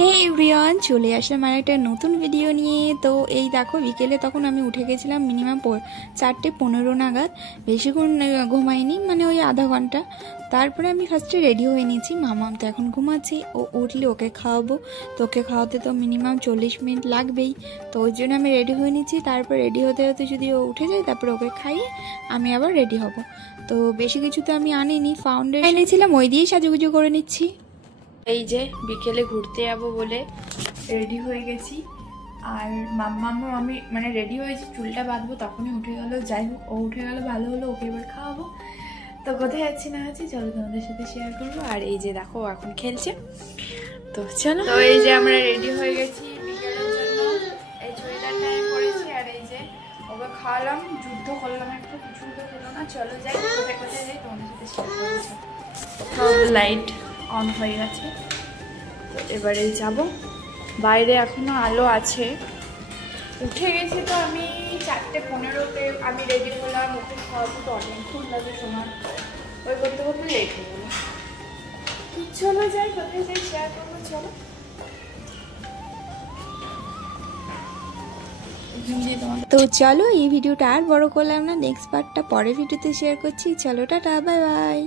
হে everyone, চলে আসলাম আর একটা নতুন ভিডিও নিয়ে। তো এই দেখো, বিকেলে তখন আমি উঠে গেছিলাম মিনিমাম 4:15 নাগাদ। বেশিক্ষণ ঘুমাইনি, মানে ওই আধা ঘন্টা। তারপরে আমি ফার্স্টে রেডি হয়ে নিয়েছি। মামাম তো এখন ঘুমাচ্ছি, ও উঠলে ওকে খাওয়াবো। তো ওকে খাওয়াতে তো মিনিমাম 40 মিনিট লাগবেই। তো ওই জন্য আমি রেডি হয়ে নিচ্ছি। তারপর রেডি হতে হতে যদি ও উঠে যায়, তারপরে ওকে খাইয়ে আমি আবার রেডি হব। তো বেশি কিছু তো আমি আনিনি, ফাউন্ডেশন এনেছিলাম, ওই দিয়েই সাজুগুজু করে নিচ্ছি। এই যে বিকেলে ঘুরতে যাবো বলে রেডি হয়ে গেছি। আর মাম্মামও আমি মানে রেডি হয়েছি, চুলটা বাঁধবো, তখনই উঠে গেলো। যাই হোক, ও উঠে গেলো, ভালো হলো, ওকে এবার খাওয়াবো। তো কোথায় যাচ্ছি না যাচ্ছি চলো তোমাদের সাথে শেয়ার করবো। আর এই যে দেখো এখন খেলছে, তো চলো। তো এই যে আমরা রেডি হয়ে গেছি বিকেলের জন্য। এই চুড়িদারটা আমি পরেছি, আর এই যে ওকে খাওয়ালাম, যুদ্ধ করলাম একটু, কিছু তো খেলো না। চলো যাই, কোথায় কোথায় যাই তোমাদের সাথে শেয়ার করবো। সব লাইট অন হয়ে গেছে, তো এবারে যাব। বাইরে এখনো আলো আছে। উঠে গেছি তো আমি 4:15-তে আমি রেডি হলাম। ওকে খাওয়াবো, তো অনেকক্ষণ লাগে সময়, ওই করতে করতে লেট হয়ে গেলো। চলো যাই, কোথায় যাই শেয়ার করবো, চলো। তো চলো, এই ভিডিওটা আর বড় করলাম না, নেক্সট পার্টটা পরের ভিডিওতে শেয়ার করছি। চলো, টাটা, বাই বাই।